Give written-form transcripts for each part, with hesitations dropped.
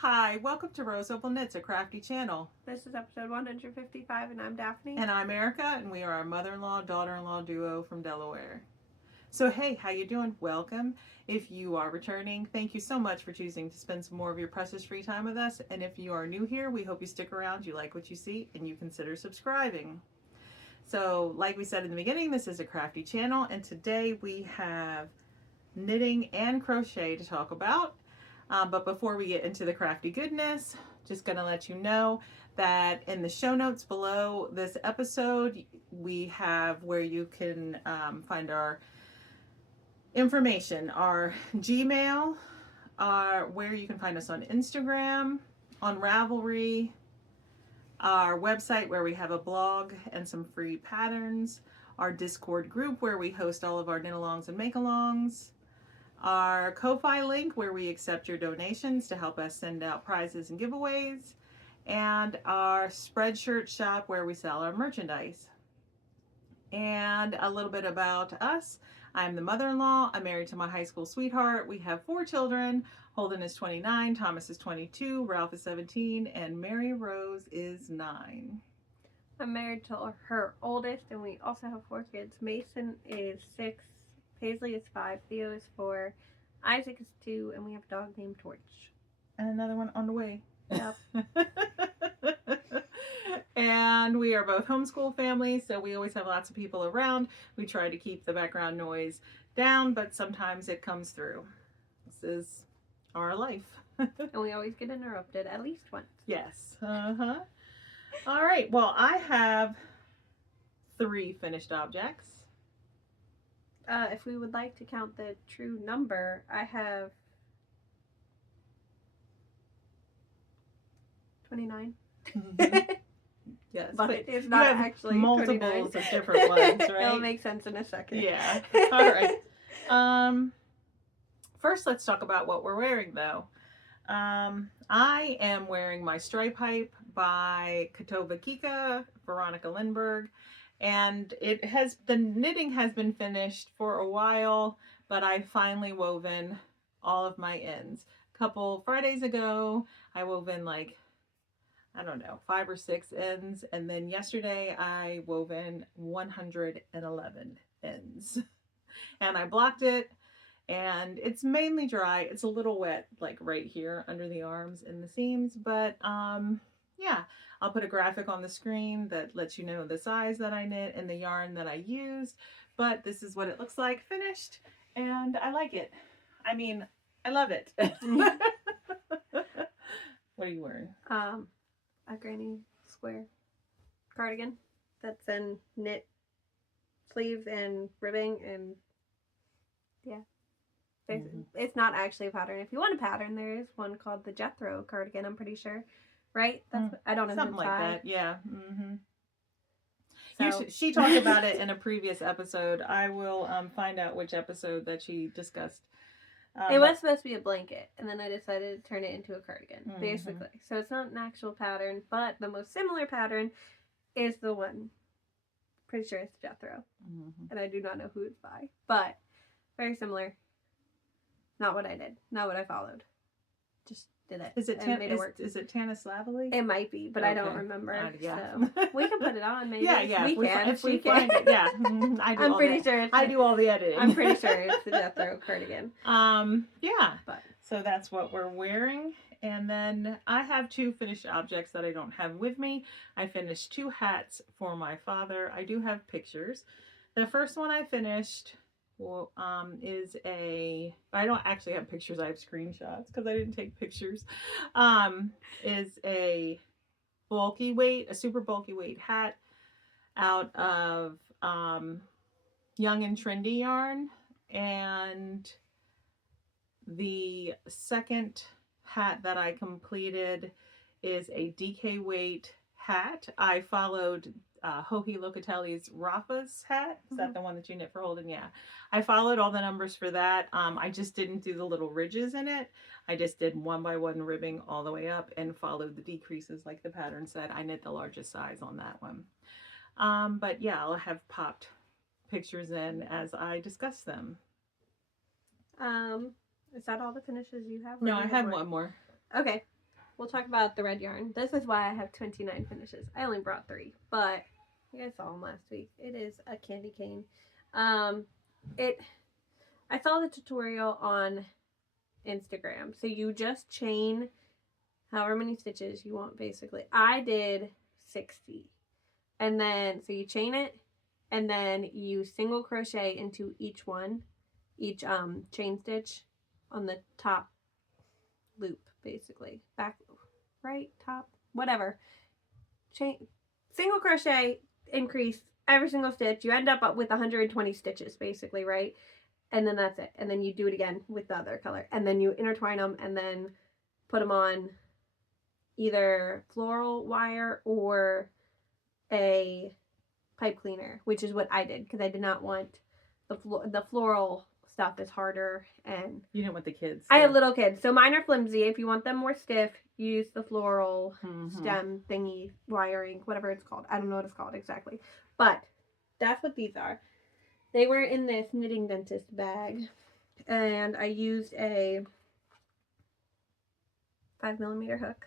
Hi, welcome to roseopalknits, a crafty channel. This is episode 155, and I'm Daphne. And I'm Erica, and we are a mother-in-law, daughter-in-law duo from Delaware. So hey, how you doing? Welcome. If you are returning, thank you so much for choosing to spend some more of your precious free time with us. And if you are new here, we hope you stick around, you like what you see, and you consider subscribing. So like we said in the beginning, this is a crafty channel, and today we have knitting and crochet to talk about. But before we get into the crafty goodness, just going to let you know that in the show notes below this episode, we have where you can find our information, our Gmail, where you can find us on Instagram, on Ravelry, our website where we have a blog and some free patterns, our Discord group where we host all of our knit-alongs and make-alongs, our Ko-Fi link where we accept your donations to help us send out prizes and giveaways, and our Spreadshirt shop where we sell our merchandise. And a little bit about us. I'm the mother-in-law. I'm married to my high school sweetheart. We have 4 children. Holden is 29, Thomas is 22, Ralph is 17, and Mary Rose is 9. I'm married to her oldest, and we also have 4 kids. Mason is 6, Paisley is 5, Theo is 4, Isaac is 2, and we have a dog named Torch. And another one on the way. Yep. And we are both homeschool families, so we always have lots of people around. We try to keep the background noise down, but sometimes it comes through. This is our life. And we always get interrupted at least once. Yes. Uh-huh. All right. Well, I have 3 finished objects. If we would like to count the true number, I have 29. Yes, but it's you not have actually multiples 29. of different ones, right? It'll make sense in a second. Yeah. All right. First, let's talk about what we're wearing, though. I am wearing my Stripe Hype by Katova Kika, Veronica Lindbergh, and the knitting has been finished for a while, but I finally woven all of my ends. A couple Fridays ago, I wove in like, I don't know, 5 or 6 ends, and then yesterday I wove in 111 ends. And I blocked it, and it's mainly dry. It's a little wet, like right here under the arms and the seams, but yeah, I'll put a graphic on the screen that lets you know the size that I knit and the yarn that I used, but this is what it looks like finished, and I like it. I mean, I love it. What are you wearing? A granny square cardigan that's in knit sleeves and ribbing, and yeah, it's not actually a pattern. If you want a pattern, there is one called the Jethro cardigan, I'm pretty sure, right? That's I don't know. Something like that, yeah. So, she talked about it in a previous episode. I will find out which episode that she discussed. It was supposed to be a blanket, and then I decided to turn it into a cardigan, basically. So it's not an actual pattern, but the most similar pattern is the one. Pretty sure it's Jethro. And I do not know who it's by. But very similar. Not what I did. Not what I followed. Just did it. Is it Tanislavely? It might be, but okay. I don't remember. Yeah. So we can put it on, maybe. Yeah. We can. If we find it, yeah. I'm pretty sure I do all the editing. I'm pretty sure it's the Jethro cardigan. Yeah. But so that's what we're wearing. And then I have 2 finished objects that I don't have with me. I finished 2 hats for my father. I do have pictures. The first one I finished is I don't actually have pictures, I have screenshots because I didn't take pictures, is a super bulky weight hat out of Young and Trendy yarn. And the second hat that I completed is a DK weight hat. I followed Joji Locatelli's Rafa's hat. Is that the one that you knit for Holden? Yeah. I followed all the numbers for that. I just didn't do the little ridges in it. I just did 1 by 1 ribbing all the way up and followed the decreases like the pattern said. I knit the largest size on that one. But yeah, I'll have popped pictures in as I discuss them. Is that all the finishes you have? No, I have one more. Okay. we'll talk about the red yarn. This is why I have 29 finishes. I only brought 3, but you guys saw them last week. It is a candy cane. I saw the tutorial on Instagram. So you just chain however many stitches you want, basically. I did 60. And then, so you chain it, and then you single crochet into each chain stitch on the top loop, basically. Back, right, top, whatever. Single crochet, increase every single stitch. You end up with 120 stitches, basically, right? And then that's it. And then you do it again with the other color. And then you intertwine them and then put them on either floral wire or a pipe cleaner, which is what I did because I did not want the floral stuff is harder, and you didn't want the kids. I have little kids, so mine are flimsy. If you want them more stiff, use the floral stem thingy wiring, whatever it's called. I don't know what it's called exactly, but that's what these are. They were in this knitting dentist bag, and I used a 5mm hook,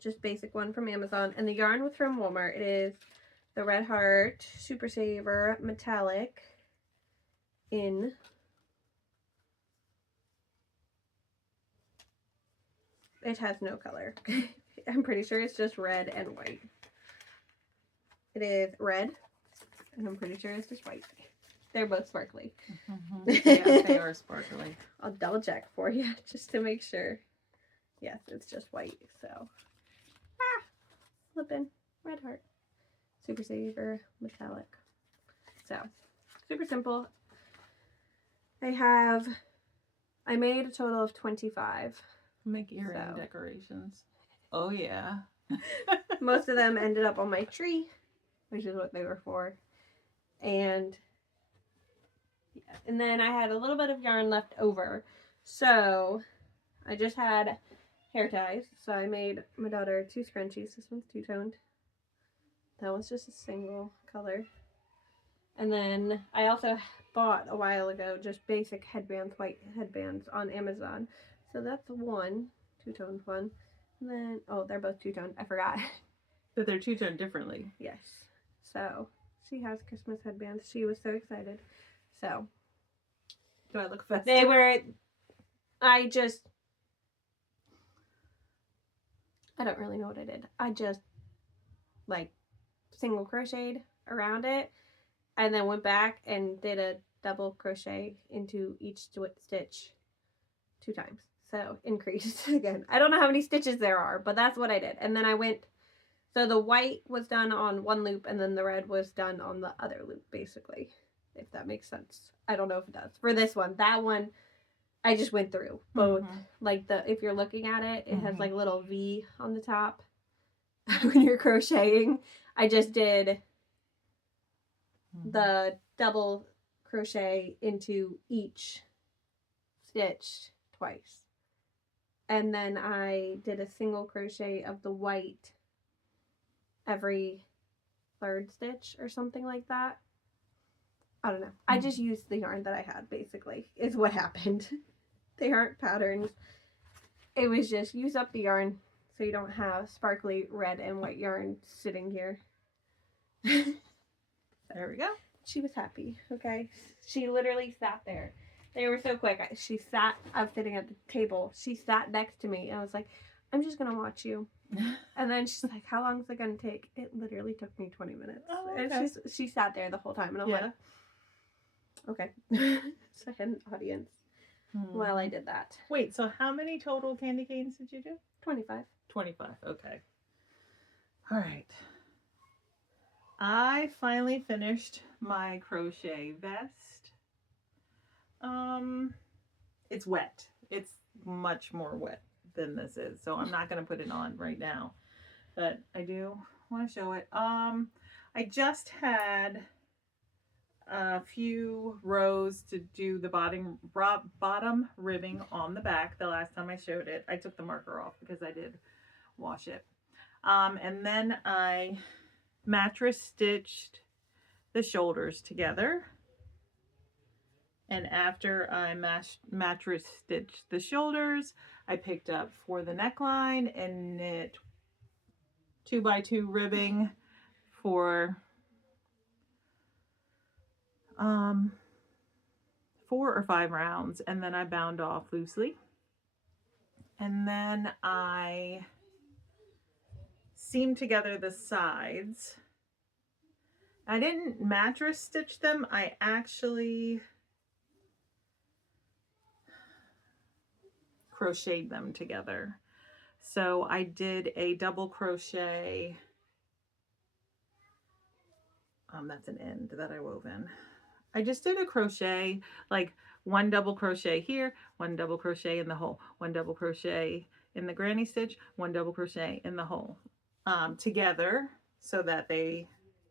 just basic one from Amazon, and the yarn was from Walmart. It is the Red Heart Super Saver Metallic in it has no color. I'm pretty sure it's just red and white. It is red, and I'm pretty sure it's just white. They're both sparkly. Yeah, they are sparkly. I'll double check for you just to make sure. Yes, it's just white. So, flip in Red Heart Super Saver Metallic. So, super simple. I made a total of 25. Make earring decorations. Oh yeah. Most of them ended up on my tree, which is what they were for. And yeah, and then I had a little bit of yarn left over. So I just had hair ties. So I made my daughter 2 scrunchies. This one's two-toned. That one's just a single color. And then I also bought a while ago just basic headbands, white headbands on Amazon. So that's one, two-toned one. And then, oh, they're both two-toned. I forgot. But they're two-toned differently. Yes. So she has Christmas headbands. She was so excited. So. Do I look festive? They were, I don't really know what I did. I just, like, single crocheted around it. And then went back and did a double crochet into each stitch 2 times. So increased again. I don't know how many stitches there are, but that's what I did. And then I went, so the white was done on one loop and then the red was done on the other loop, basically. If that makes sense. I don't know if it does. For this one, that one, I just went through both. Like if you're looking at it, it has like a little V on the top when you're crocheting. I just did the double crochet into each stitch twice. And then I did a single crochet of the white every 3rd stitch or something like that. I don't know. I just used the yarn that I had, basically, is what happened. They aren't patterns. It was just use up the yarn so you don't have sparkly red and white yarn sitting here. There we go. She was happy, okay? She literally sat there. They were so quick. I was sitting at the table. She sat next to me. And I was like, I'm just going to watch you. And then she's like, how long is it going to take? It literally took me 20 minutes. Oh, okay. And she sat there the whole time. And I'm like, okay. So I had an audience while I did that. Wait, so how many total candy canes did you do? 25. 25, okay. All right. I finally finished my crochet vest. It's wet. It's much more wet than this is, so I'm not going to put it on right now. But I do want to show it. I just had a few rows to do the bottom ribbing on the back the last time I showed it. I took the marker off because I did wash it. And then I mattress stitched the shoulders together. And after I mattress stitched the shoulders, I picked up for the neckline and knit 2x2 ribbing for 4 or 5 rounds, and then I bound off loosely. And then I seamed together the sides. I didn't mattress stitch them. I actually crocheted them together. So I did a double crochet. That's an end that I wove in. I just did a crochet, like 1 double crochet here, 1 double crochet in the hole, 1 double crochet in the granny stitch, 1 double crochet in the hole, together so that they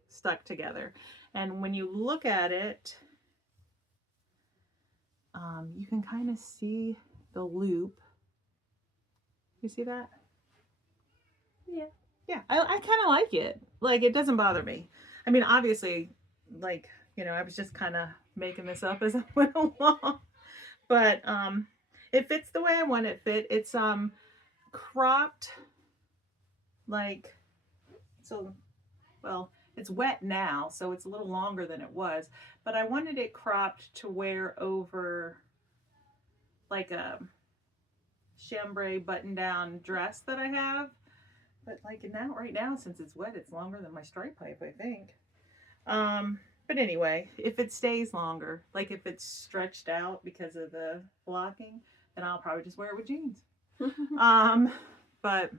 stuck together. And when you look at it, you can kind of see the loop. You see that? Yeah. Yeah, I kind of like it. Like, it doesn't bother me. I mean, obviously, like, you know, I was just kind of making this up as I went along. But it fits the way I want it fit. It's cropped, like, so, well, it's wet now, so it's a little longer than it was. But I wanted it cropped to wear over like a chambray button-down dress that I have. But like now, right now, since it's wet, it's longer than my stripe pipe, I think. But anyway, if it stays longer, like if it's stretched out because of the blocking, then I'll probably just wear it with jeans. But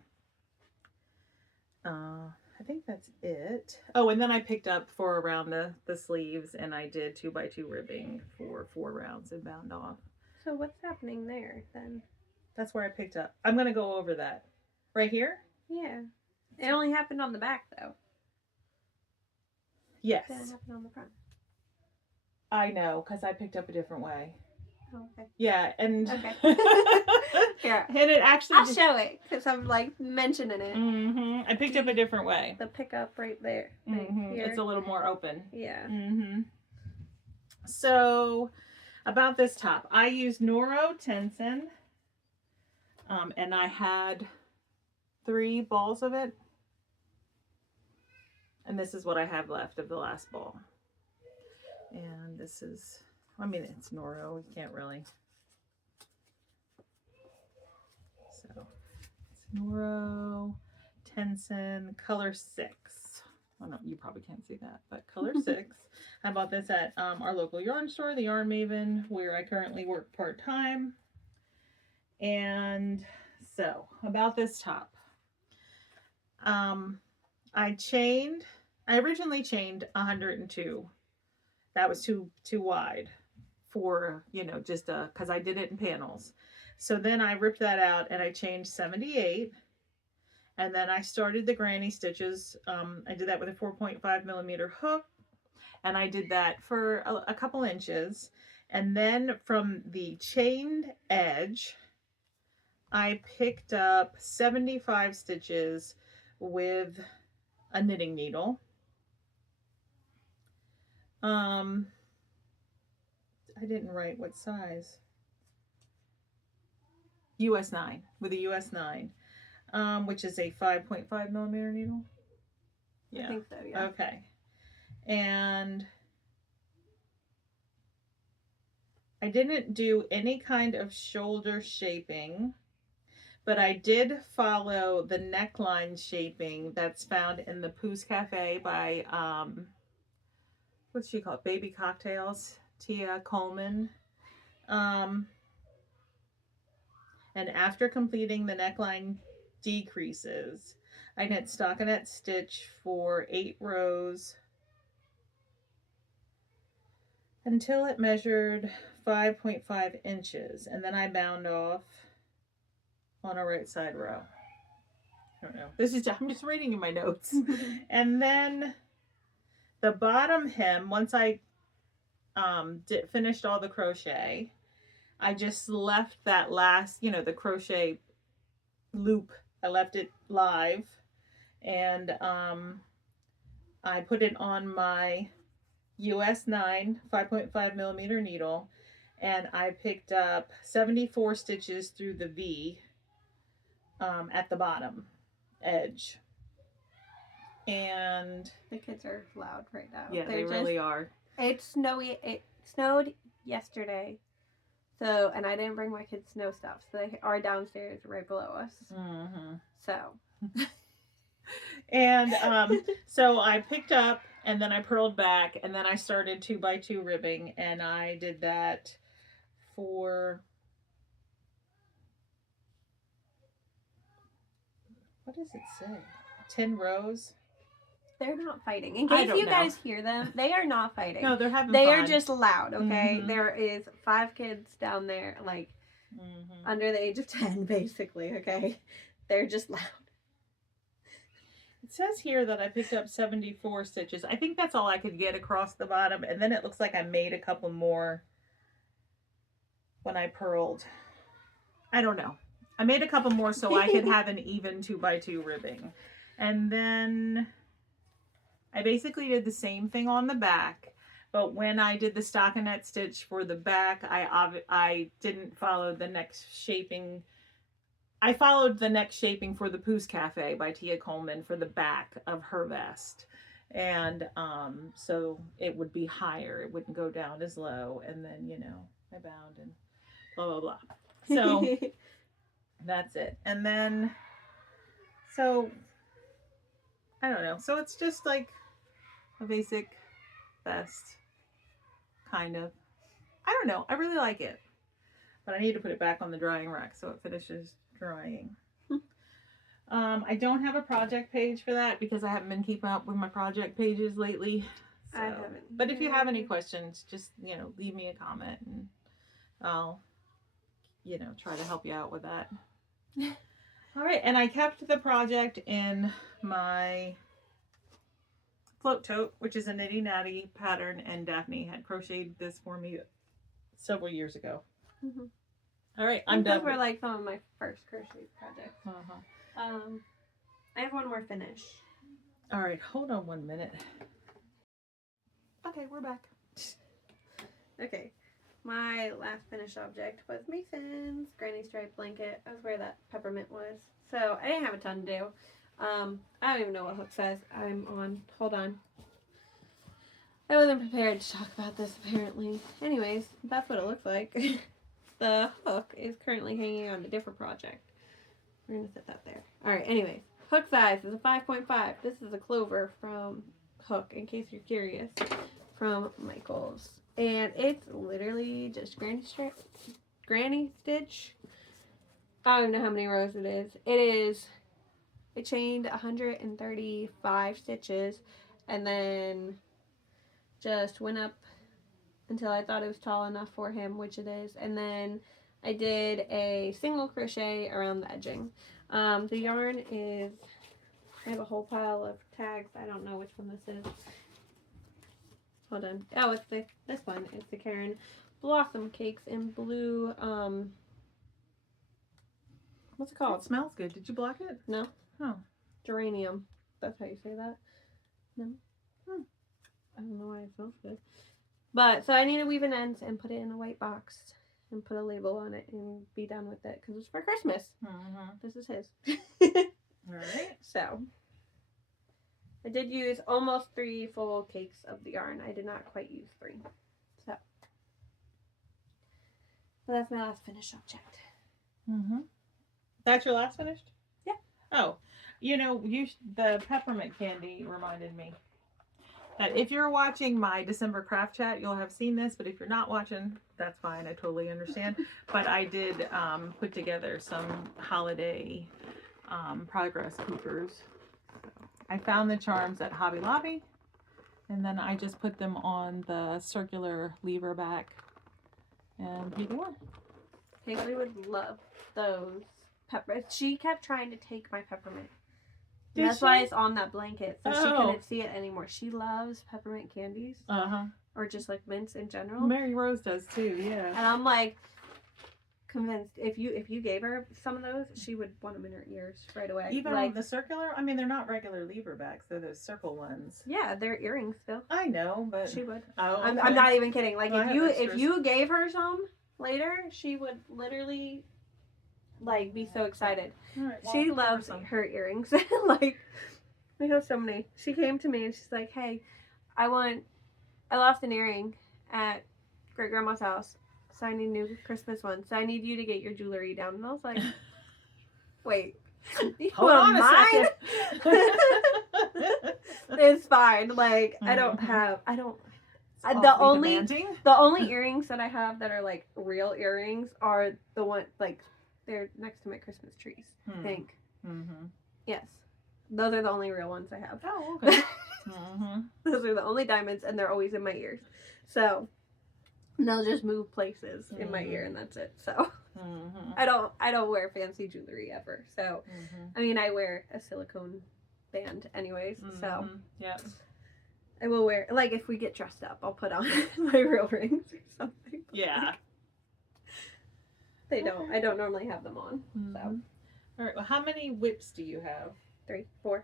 I think that's it. Oh, and then I picked up for around the sleeves, and I did 2x2 ribbing for 4 rounds and bound off. So what's happening there then? That's where I picked up. I'm gonna go over that right here. Yeah, it only happened on the back though. Yes, It didn't happen on the front. I know, because I picked up a different way. Oh, okay. Yeah, and okay. Here, and it actually I'll show it because I'm like mentioning it. Mm-hmm. I picked up a different way. The pickup right there. Right Mm-hmm. here. It's a little more open. Yeah. Mm-hmm. So about this top, I used Noro Tenson, and I had 3 balls of it, and this is what I have left of the last ball. And this is, I mean, it's Noro, you can't really. So it's Noro Tenson color 6. Well, no, you probably can't see that, but color 6. I bought this at our local yarn store, the Yarn Maven, where I currently work part-time. And so about this top, I originally chained 102. That was too wide for, you know, just because I did it in panels. So then I ripped that out and I chained 78. And then I started the granny stitches. I did that with a 4.5 millimeter hook. And I did that for a couple inches. And then from the chained edge, I picked up 75 stitches with a knitting needle. I didn't write what size. US 9, with a US 9, which is a 5.5 millimeter needle. Yeah. I think so, yeah. Okay. And I didn't do any kind of shoulder shaping, but I did follow the neckline shaping that's found in the Pooh's Cafe by, what's she called? Baby Cocktails, Tia Coleman. And after completing the neckline decreases, I knit stockinette stitch for 8 rows until it measured 5.5 inches, and then I bound off on a right side row. I don't know. I'm just reading in my notes. And then the bottom hem, once I finished all the crochet, I just left that last, you know, the crochet loop, I left it live, and I put it on my US 9 5.5 millimeter needle, and I picked up 74 stitches through the V at the bottom edge. And the kids are loud right now. Yeah, they really are. It's snowy. It snowed yesterday. So, and I didn't bring my kids' snow stuff. So they are downstairs right below us. Mm-hmm. So. And so I picked up and then I purled back and then I started 2x2 ribbing, and I did that for, what does it say? 10 rows? They're not fighting. In case you guys hear them, they are not fighting. No, they're having They fun. are just loud, okay? Mm-hmm. There is 5 kids down there, like, under the age of 10, basically, okay? They're just loud. It says here that I picked up 74 stitches. I think that's all I could get across the bottom. And then it looks like I made a couple more when I purled. I don't know. I made a couple more so I could have an even 2x2 ribbing. And then I basically did the same thing on the back. But when I did the stockinette stitch for the back, I didn't follow the next shaping. I followed the next shaping for the Poos Cafe by Tia Coleman for the back of her vest. And so it would be higher. It wouldn't go down as low. And then, you know, I bound and blah, blah, blah. So that's it. And then, so, I don't know. So it's just like a basic vest, kind of. I don't know. I really like it. But I need to put it back on the drying rack so it finishes drying. I don't have a project page for that because I haven't been keeping up with my project pages lately. So. I haven't. But if you have any questions, just, you know, leave me a comment and I'll, you know, try to help you out with that. All right. And I kept the project in my float tote, which is a Nitty Natty pattern, and Daphne had crocheted this for me several years ago. Mm-hmm. All right, I'm done. Those were like some of my first crochet projects. I have one more finish. All right, hold on 1 minute. Okay, we're back. Okay, my last finished object was Mason's granny stripe blanket. That was where that peppermint was. So I didn't have a ton to do. I don't even know what hook says I'm on. Hold on. I wasn't prepared to talk about this apparently. Anyways, that's what it looks like. The hook is currently hanging on a different project. We're going to set that there. Alright, anyways. Hook size is a 5.5. This is a clover from Hook, in case you're curious, from Michael's. And it's literally just granny stitch. I don't even know how many rows it is. I chained 135 stitches and then just went up until I thought it was tall enough for him, which it is. And then I did a single crochet around the edging. The yarn is, I have a whole pile of tags. I don't know which one this is. Hold on. Oh, it's this one. It's the Karen Blossom Cakes in blue, what's it called? It smells good. Did you block it? No. Oh. Geranium. That's how you say that? No? I don't know why it smells good. But, so I need to weave an ends and put it in a white box and put a label on it and be done with it because it's for Christmas. This is his. Alright. So, I did use almost 3 full cakes of the yarn. I did not quite use 3. So, that's my last finished object. That's your last finished? Yeah. Oh, you know, the peppermint candy reminded me that if you're watching my December craft chat, you'll have seen this, but if you're not watching, that's fine. I totally understand. But I did put together some holiday progress coopers. So I found the charms at Hobby Lobby, and then I just put them on the circular lever back, and here they are. Paisley would love those peppermint. She kept trying to take my peppermint. And that's why it's on that blanket, so she couldn't see it anymore. She loves peppermint candies. Or just like mints in general. Mary Rose does too, yeah. And I'm like, convinced if you gave her some of those, she would want them in her ears right away. Even like the circular? I mean, they're not regular lever backs. They're those circle ones. yeah, they're earrings still. I know, but She would. Oh, okay. I'm not even kidding. Like Well, if you gave her some later, she would literally like be so excited. Right, well, She loves her earrings. Like we have so many. She came to me and she's like, "Hey, I lost an earring at great grandma's house. So I need new Christmas ones. So I need you to get your jewelry down." And I was like, "Wait, you Hold on a mine?" second. It's fine. Like I don't. The only earrings that I have that are like real earrings are the one like they're next to my Christmas trees. I think. Mm-hmm. Yes, those are the only real ones I have. Oh, okay. Mm-hmm. Those are the only diamonds, and they're always in my ears. So. They'll just move places in my ear and that's it. So I don't wear fancy jewelry ever. So I mean I wear a silicone band anyways. So yeah. I will wear like if we get dressed up, I'll put on my real rings or something. Yeah. I don't normally have them on. So all right. Well, how many whips do you have? 3, 4.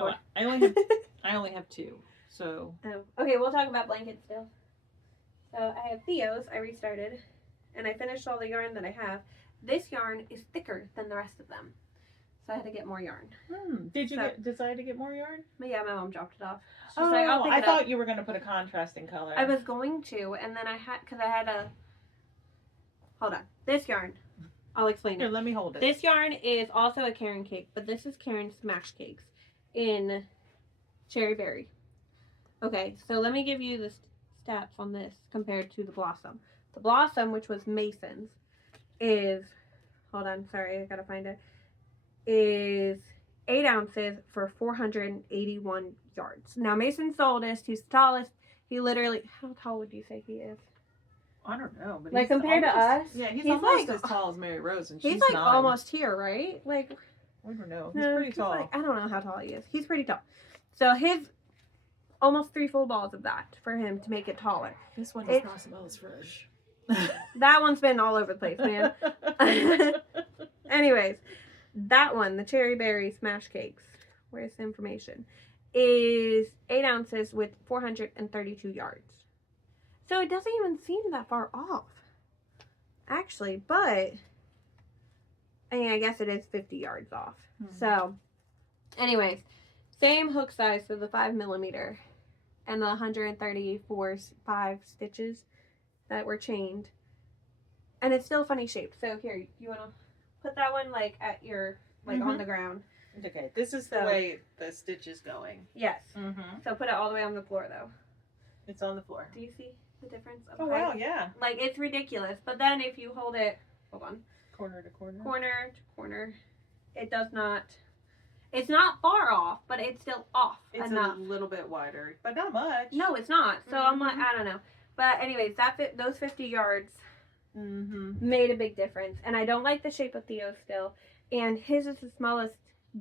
Oh, I only have 2. So okay, we'll talk about blankets still. So I have Theo's, I restarted, and I finished all the yarn that I have. This yarn is thicker than the rest of them, so I had to get more yarn. Did you decide to get more yarn? But yeah, my mom dropped it off. She's like, I thought you were going to put a contrasting color. I was going to, and then because I had a, hold on, this yarn, I'll explain Here, it. let me hold it. This yarn is also a Karen cake, but this is Karen smash cakes in cherry berry. Okay, so let me give you the stats on this compared to the Blossom. The Blossom, which was Mason's, is, hold on, sorry, I gotta find it, is 8 ounces for 481 yards. Now, Mason's the oldest, he's the tallest, he literally, how tall would you say he is? I don't know. But like, compared to us? Yeah, he's almost as tall as Mary Rose, and she's like 9. almost here, right? Like, I don't know. He's pretty tall. Like, I don't know how tall he is. He's pretty tall. So his almost 3 full balls of that for him to make it taller. This one does not smell as fresh. That one's been all over the place, man. Anyways, that one, the cherry berry smash cakes, where's the information, is 8 ounces with 432 yards. So it doesn't even seem that far off, actually, but I mean, I guess it is 50 yards off. So, anyways, same hook size, so the 5mm and the 134 5 stitches that were chained, and it's still funny shaped. So here, you want to put that one like at your on the ground. Okay, this is the way the stitch is going. Yes. So put it all the way on the floor though. It's on the floor. Do you see the difference? Oh wow, yeah. Like it's ridiculous. But then if you hold it, hold on, corner to corner, corner to corner, it does not. It's not far off, but it's still off enough. It's a little bit wider, but not much. No, it's not. So I'm like, I don't know. But anyways, those 50 yards made a big difference. And I don't like the shape of Theo's still. And his is the smallest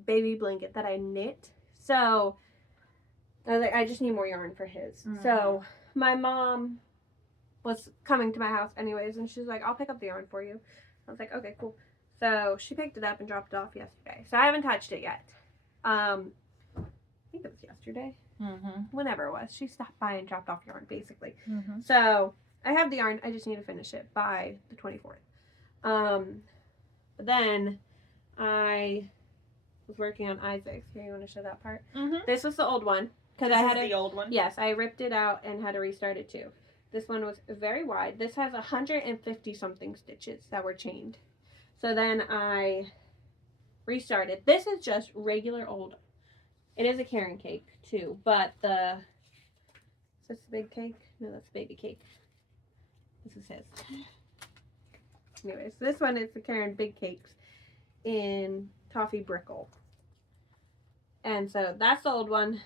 baby blanket that I knit. So I was like, I just need more yarn for his. So my mom was coming to my house anyways, and she's like, I'll pick up the yarn for you. I was like, okay, cool. So she picked it up and dropped it off yesterday. So I haven't touched it yet. I think it was yesterday. Whenever it was. She stopped by and dropped off yarn, basically. So I have the yarn. I just need to finish it by the 24th. But then I was working on Isaac's. Here, you want to show that part? This was the old one. Because I had the old one? Yes, I ripped it out and had to restart it too. This one was very wide. This has 150 something stitches that were chained. So then I restarted. This is just regular old. It is a Karen cake too, but is this the big cake? No, that's baby cake. This is his. Anyways, this one is the Karen big cakes in toffee brickle. And so that's the old one.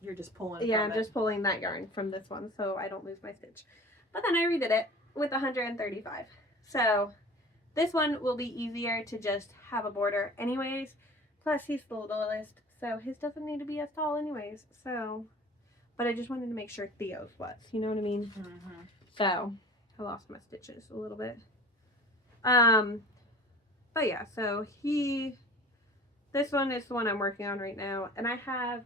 You're just pulling. Yeah, I'm just pulling that yarn from this one so I don't lose my stitch. But then I redid it with 135. So this one will be easier to just have a border anyways. Plus he's the littlest, so his doesn't need to be as tall anyways. So, but I just wanted to make sure Theo's was, you know what I mean? So I lost my stitches a little bit. But yeah, so this one is the one I'm working on right now, and I have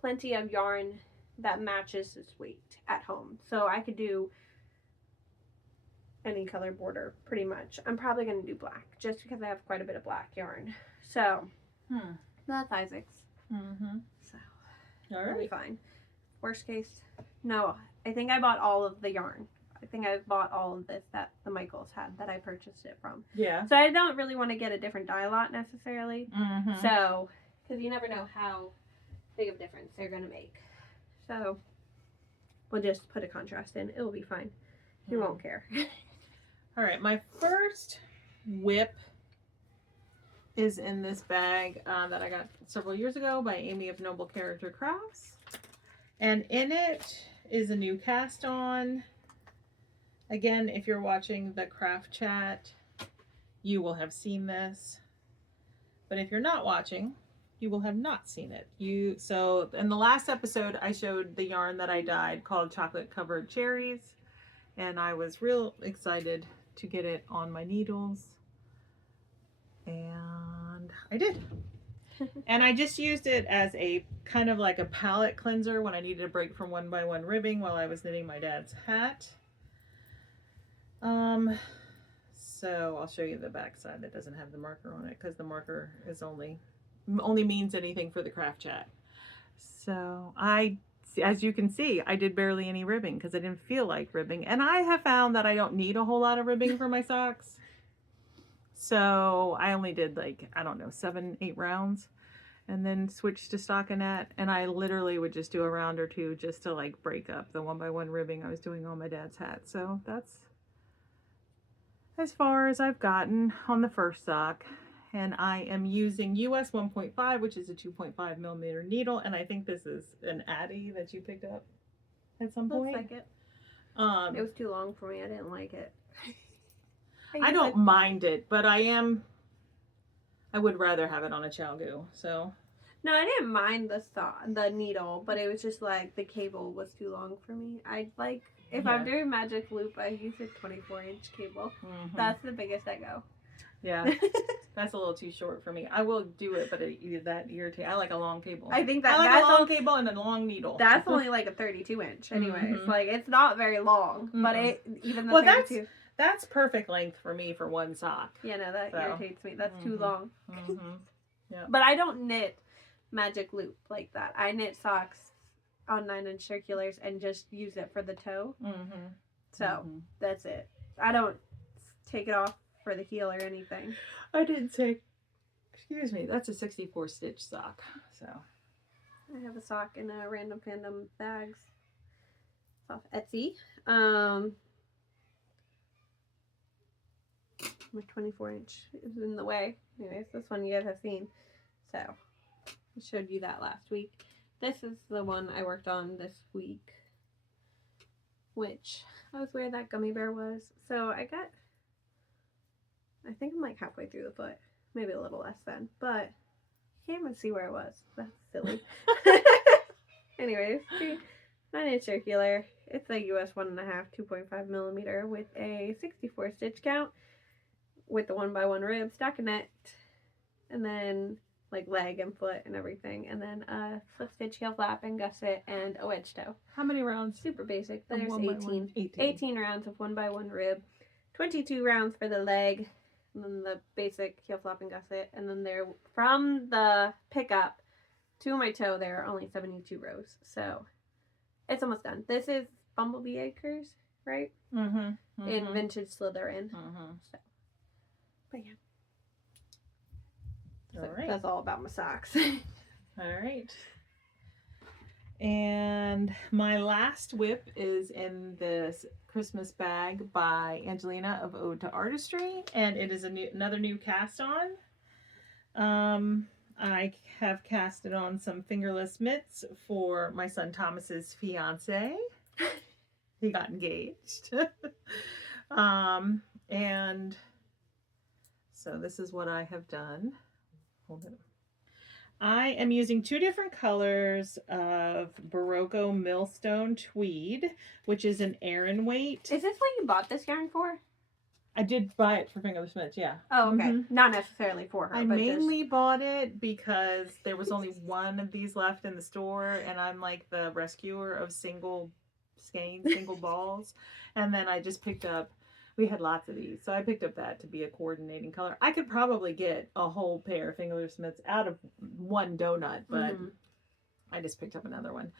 plenty of yarn that matches this weight at home, so I could do any color border pretty much. I'm probably going to do black just because I have quite a bit of black yarn. So that's Isaac's. So that'll be fine. Worst case, no, I think I bought all of the yarn. I think I bought all of this that the Michaels had that I purchased it from. Yeah. So I don't really want to get a different dye lot necessarily. So, because you never know how big of a difference they're going to make. So we'll just put a contrast in. It'll be fine. You won't care. All right, my first whip is in this bag that I got several years ago by Amy of Noble Character Crafts. And in it is a new cast on. Again, if you're watching the craft chat, you will have seen this. But if you're not watching, you will have not seen it. So in the last episode, I showed the yarn that I dyed called Chocolate Covered Cherries. And I was real excited to get it on my needles. And I did. And I just used it as a kind of like a palette cleanser when I needed a break from 1x1 ribbing while I was knitting my dad's hat. So I'll show you the back side that doesn't have the marker on it because the marker is only means anything for the craft chat. So as you can see, I did barely any ribbing because I didn't feel like ribbing. And I have found that I don't need a whole lot of ribbing for my socks. So I only did like, I don't know, 7-8 rounds and then switched to stockinette. And I literally would just do a round or two just to like break up the 1x1 ribbing I was doing on my dad's hat. So that's as far as I've gotten on the first sock. And I am using US 1.5, which is a 2.5 millimeter needle. And I think this is an Addy that you picked up at some point. Looks like it. It was too long for me. I didn't like it. I don't mind it, but I would rather have it on a Chalgu. So no, I didn't mind the needle, but it was just like the cable was too long for me. I like if I'm doing magic loop, I use a 24-inch cable. That's the biggest I go. Yeah, that's a little too short for me. I will do it, but that irritates. I like a long cable. I think I like that's a long cable and a long needle. That's only like a 32-inch, anyways. Like it's not very long, but even the 32. That's perfect length for me for one sock. Yeah, no, that irritates me. That's too long. Yeah. But I don't knit magic loop like that. I knit socks on 9-inch circulars and just use it for the toe. So that's it. I don't take it off for the heel or anything. I didn't take, excuse me, that's a 64 stitch sock. So I have a sock in a Random Fandom bags off Etsy. My 24-inch is in the way. Anyways, this one you guys have seen. So I showed you that last week. This is the one I worked on this week, which I was where that gummy bear was. So I think I'm like halfway through the foot, maybe a little less than, but you can't even see where it was. That's silly. Anyways, 9-inch circular. It's a US 1.5, 2.5 millimeter with a 64 stitch count with the 1x1 rib, stockinette, and then like leg and foot and everything, and then a slip stitch heel flap and gusset and a wedge toe. How many rounds? Super basic. There's 18. 18 rounds of 1x1 rib, 22 rounds for the leg, and then the basic heel flap and gusset, and then there from the pickup to my toe there are only 72 rows, so it's almost done. This is Bumblebee Acres, right? In vintage Slytherin. So, but yeah. So all right. That's all about my socks. All right. And my last whip is in this Christmas bag by Angelina of Ode to Artistry, and it is another new cast on. I have casted on some fingerless mitts for my son Thomas's fiance. He got engaged. And so this is what I have done. Hold it. I am using 2 different colors of Barocco Millstone Tweed, which is an Aran weight. Is this what you bought this yarn for? I did buy it for Fingerless Mitch, yeah. Oh, okay. Not necessarily for her. I but mainly bought it because there was only one of these left in the store, and I'm like the rescuer of single skeins, single balls. And then I just picked up, we had lots of these, so I picked up that to be a coordinating color. I could probably get a whole pair of Fingerless Mitts out of one donut, but I just picked up another one.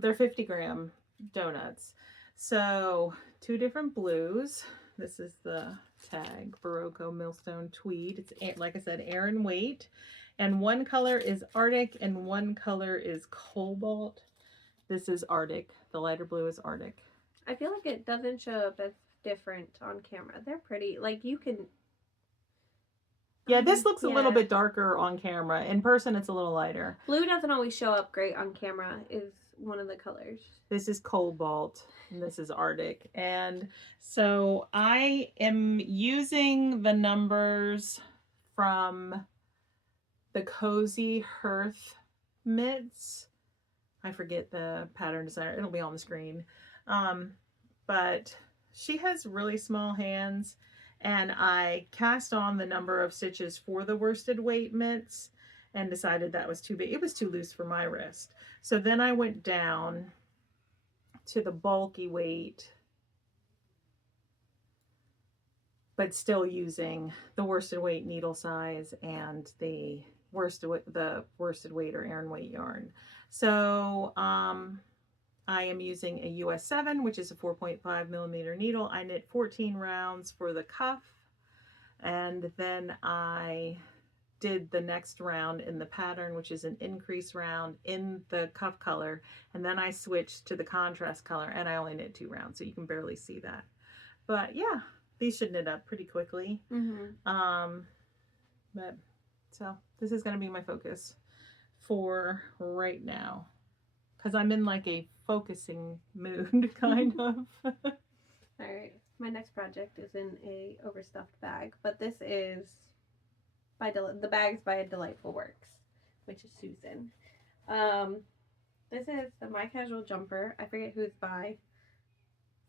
They're 50-gram donuts. So 2 different blues. This is the tag, Barocco Millstone Tweed. It's, like I said, Aran weight. And one color is Arctic and one color is Cobalt. This is Arctic. The lighter blue is Arctic. I feel like it doesn't show up as different on camera. They're pretty. Like, you can... Yeah, this looks a little bit darker on camera. In person, it's a little lighter. Blue doesn't always show up great on camera, is one of the colors. This is Cobalt, and this is Arctic. And so I am using the numbers from the Cozy Hearth mitts. I forget the pattern designer. It'll be on the screen. But she has really small hands. And I cast on the number of stitches for the worsted weight mitts and decided that was too big. It was too loose for my wrist. So then I went down to the bulky weight, but still using the worsted weight needle size and the worsted weight or Aran weight yarn. So I am using a US 7, which is a 4.5 millimeter needle. I knit 14 rounds for the cuff, and then I did the next round in the pattern, which is an increase round in the cuff color, and then I switched to the contrast color, and I only knit 2 rounds, so you can barely see that. But yeah, these should knit up pretty quickly. But so this is going to be my focus for right now, because I'm in like a focusing mood, kind of. All right, my next project is in a overstuffed bag, but this is by the bag's by Delightful Works, which is Susan. This is the My Casual jumper. I forget who it's by.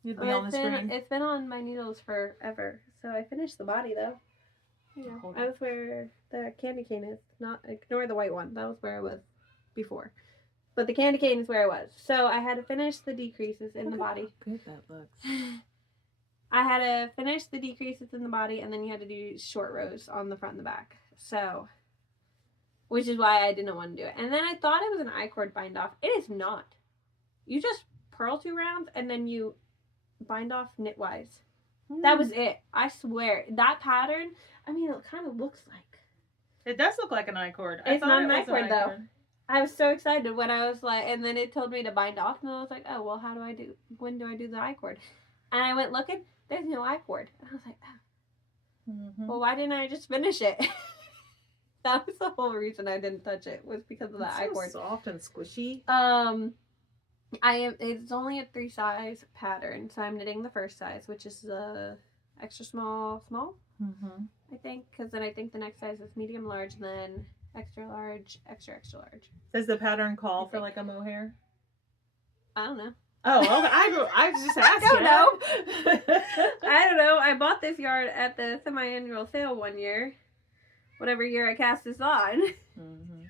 You'd be on the screen. It's been on my needles forever, so I finished the body though. You know, I was where the candy cane is. Not ignore the white one. That was where I was before. But the candy cane is where I was. So I had to finish the decreases in the body. How good that looks. I had to finish the decreases in the body, and then you had to do short rows on the front and the back. So, which is why I didn't want to do it. And then I thought it was an I-cord bind off. It is not. You just purl 2 rounds, and then you bind off knitwise. That was it. I swear. That pattern, I mean, it kind of looks like. It does look like an I-cord. It's not an I-cord, though. I was so excited when I was like, and then it told me to bind off, and I was like, oh, well, when do I do the I-cord? And I went looking, there's no I-cord. And I was like, oh. Well, why didn't I just finish it? That was the whole reason I didn't touch it, was because of the I-cord. So soft and squishy. It's only a 3 size pattern, so I'm knitting the first size, which is the extra small, I think, because then I think the next size is medium large, and then extra large, extra large. Does the pattern call for like a mohair? I don't know. Oh, okay. I was just asking. I don't know. I bought this yarn at the semi-annual sale one year. Whatever year I cast this on.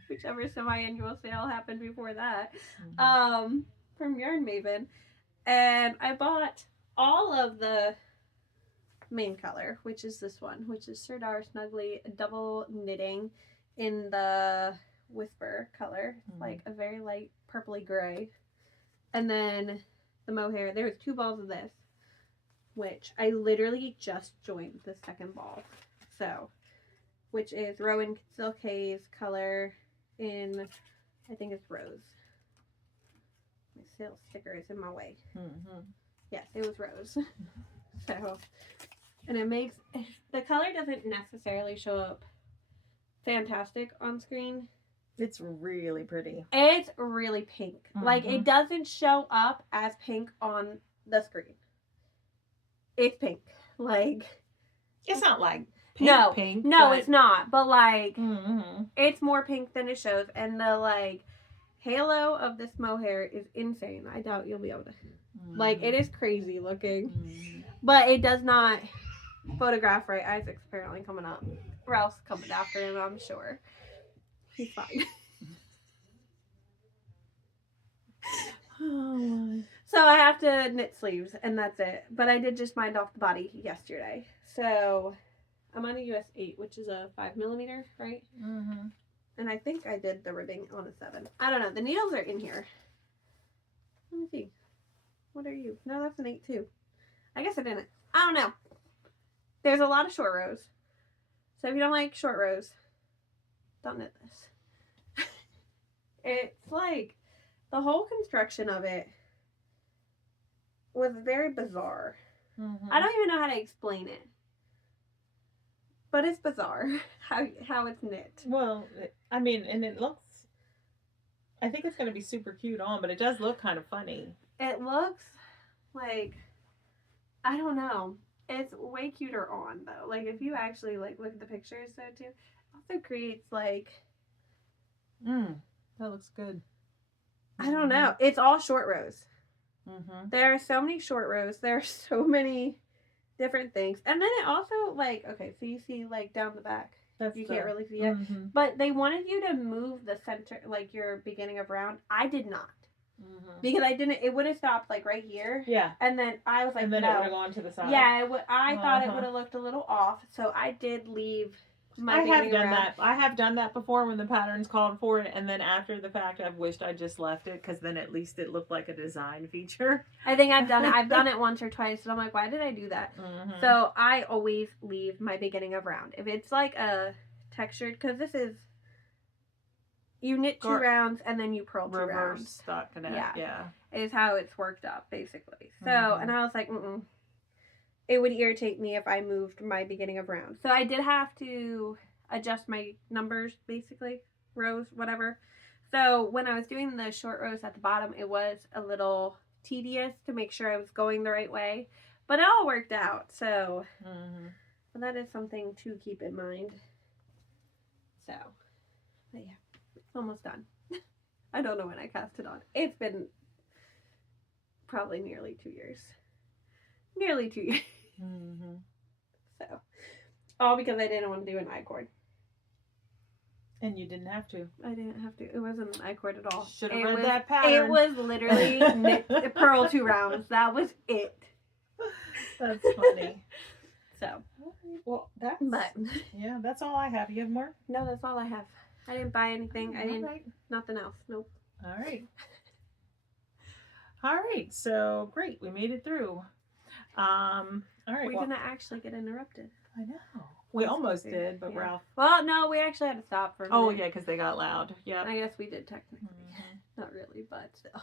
Whichever semi-annual sale happened before that. From Yarn Maven. And I bought all of the main color, which is this one, which is Sirdar Snuggly double knitting in the Whisper color, like a very light purpley gray. And then the mohair, there was 2 balls of this, which I literally just joined the second ball. So, which is Rowan Silk Haze color in, I think it's rose. My sales sticker is in my way. Yes, it was rose. So, and it makes, the color doesn't necessarily show up fantastic on screen. It's really pretty. It's really pink. Like, it doesn't show up as pink on the screen. It's pink. Like, it's not like pink. No, but... it's not. But like, Mm-hmm. it's more pink than it shows, and the like halo of this mohair is insane. I doubt you'll be able to. Mm-hmm. Like, it is crazy looking, Mm-hmm. but it does not photograph right. Isaac's apparently coming up. Ralph's coming after him, I'm sure. He's fine. Oh my. So I have to knit sleeves, and that's it. But I did just mind off the body yesterday. So I'm on a US 8, which is a 5mm, right? Mm-hmm. And I think I did the ribbing on a 7. I don't know. The needles are in here. Let me see. What are you? No, that's an 8 too. I guess I didn't. I don't know. There's a lot of short rows. So if you don't like short rows, don't knit this. It's like the whole construction of it was very bizarre. Mm-hmm. I don't even know how to explain it. But it's bizarre how it's knit. Well, I mean, and it looks... I think it's going to be super cute on, but it does look kind of funny. It looks like... I don't know. It's way cuter on, though. Like, if you actually, like, look at the pictures, though, too, it also creates, like... That looks good. I don't know. It's all short rows. Mm-hmm. There are so many short rows. There are so many different things. And then it also, like, okay, so you see, like, down the back. You can't really see it. Mm-hmm. But they wanted you to move the center, like, your beginning of round. I did not. Mm-hmm. Because I didn't, it would have stopped, like, right here. Yeah. And then I was like, And then no. it would have gone to the side. Yeah, I thought it would have looked a little off. So I did leave my I have done round. that. I have done that before when the pattern's called for it, and then after the fact, I've wished I just left it because then at least it looked like a design feature. I think I've done it. I've done it once or twice, and I'm like, why did I do that? Mm-hmm. So I always leave my beginning of round. If it's like a textured, because this is, you knit 2 rounds and then you purl 2 reverse rounds. stockinette. Yeah. Is how it's worked up, basically. So, and I was like, it would irritate me if I moved my beginning of round. So I did have to adjust my numbers, basically, rows, whatever. So when I was doing the short rows at the bottom, it was a little tedious to make sure I was going the right way. But it all worked out, so but that is something to keep in mind. So, but yeah, it's almost done. I don't know when I cast it on. It's been probably nearly 2 years. Nearly 2 years. Mm-hmm. So, all because I didn't want to do an I-cord. And you didn't have to. I didn't have to. It wasn't an I-cord at all. Should have read that pattern. It was literally purl 2 rounds. That was it. That's funny. So, well, that's yeah. That's all I have. You have more? No, that's all I have. I didn't buy anything. I didn't. Right. Nothing else. Nope. All right. All right. So great. We made it through. All right. We're gonna actually get interrupted. I know. We almost did, but Ralph. Well, no, we actually had to stop for a minute. Oh yeah, because they got loud. Yeah. I guess we did technically. Not really, but still.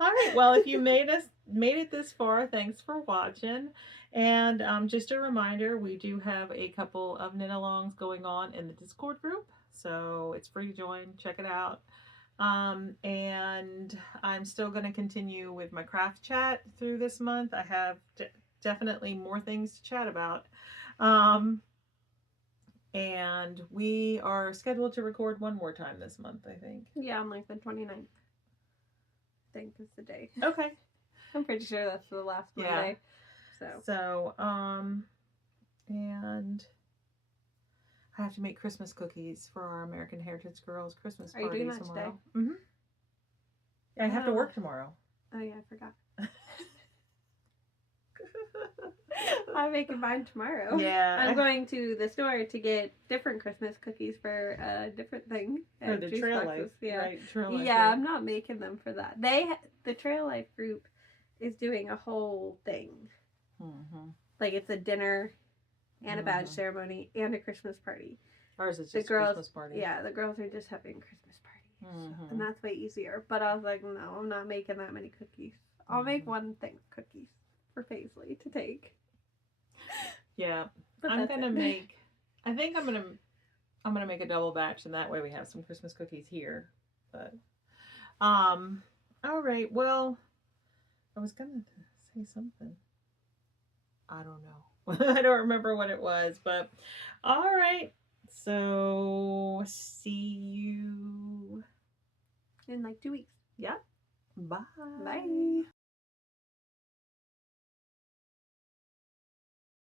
All right. Well, if you made it this far, thanks for watching. And just a reminder, we do have a couple of knit-alongs going on in the Discord group, so it's free to join. Check it out. And I'm still going to continue with my craft chat through this month. I have definitely more things to chat about. And we are scheduled to record one more time this month, I think. Yeah, on like the 29th. I think is the day. Okay. I'm pretty sure that's the last Monday. So, and I have to make Christmas cookies for our American Heritage Girls Christmas party tomorrow. Are you doing that today? Mm-hmm. Yeah, I have to work tomorrow. Oh yeah, I forgot. I'm making mine tomorrow. Yeah. I'm going to the store to get different Christmas cookies for a different thing. For the Trail Life. Yeah. Right, Trail Life. Yeah, I'm not making them for that. The Trail Life group is doing a whole thing. Mm-hmm. Like it's a dinner and a badge ceremony and a Christmas party. Ours is just a Christmas party. Yeah, the girls are just having Christmas parties. And that's way easier. But I was like, no, I'm not making that many cookies. I'll make one thing, cookies, for Paisley to take. Yeah. I'm gonna make make a double batch, and that way we have some Christmas cookies here. But all right, well, I was gonna say something. I don't know. I don't remember what it was, but all right. So see you in like 2 weeks. Yeah. Bye. Bye.